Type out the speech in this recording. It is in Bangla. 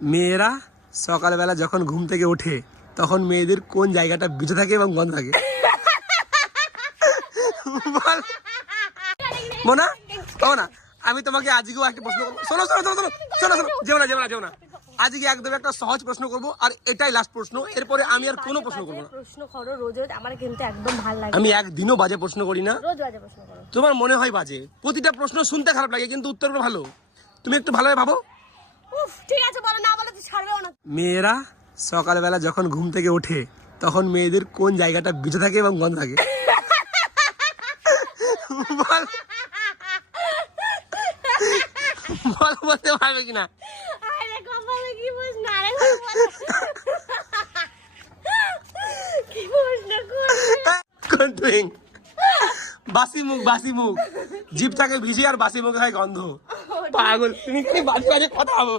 মেয়েরা সকালবেলা যখন ঘুম থেকে ওঠে তখন মেয়েদের কোন জায়গাটা ভিজে থাকে এবং বন্ধ থাকে? বল মোনা, ও না, আমি তোমাকে আজকেও একটা প্রশ্ন করবো। শোনো শোনো শোনো শোনো শোনো শোনো, যেও না। আজকে একদম একটা সহজ প্রশ্ন করবো, আর এটাই লাস্ট প্রশ্ন। এরপরে আমি আর কোনো প্রশ্ন করবো না। প্রশ্ন করো রোজ রোজ, আমার কিন্তু একদম ভালো লাগে। আমি একদিনও বাজে প্রশ্ন করি না। রোজ বাজে প্রশ্ন করো। তোমার মনে হয় বাজে, প্রতিটা প্রশ্ন শুনতে খারাপ লাগে কিন্তু উত্তরগুলো ভালো। তুমি একটু ভালোভাবে ভাবো। উফ, ঠিক আছে বলো, না বলে তো ছাড়বেও না। মেয়েরা সকালবেলা যখন ঘুম থেকে ওঠে তখন মেয়েদের কোন জায়গাটা ভিজে থাকে এবং বন্ধ থাকে? বল বল, বলতে পারবে কিনা? আরে কপালে কি প্রশ্ন, আরে কি প্রশ্ন কন্ট্রিং বাসি মুখ জিভ থাকে ভিজে আর বাসি মুখে হয় গন্ধ। পাগল, তুমি কি বাজে বাজে কথা বলো।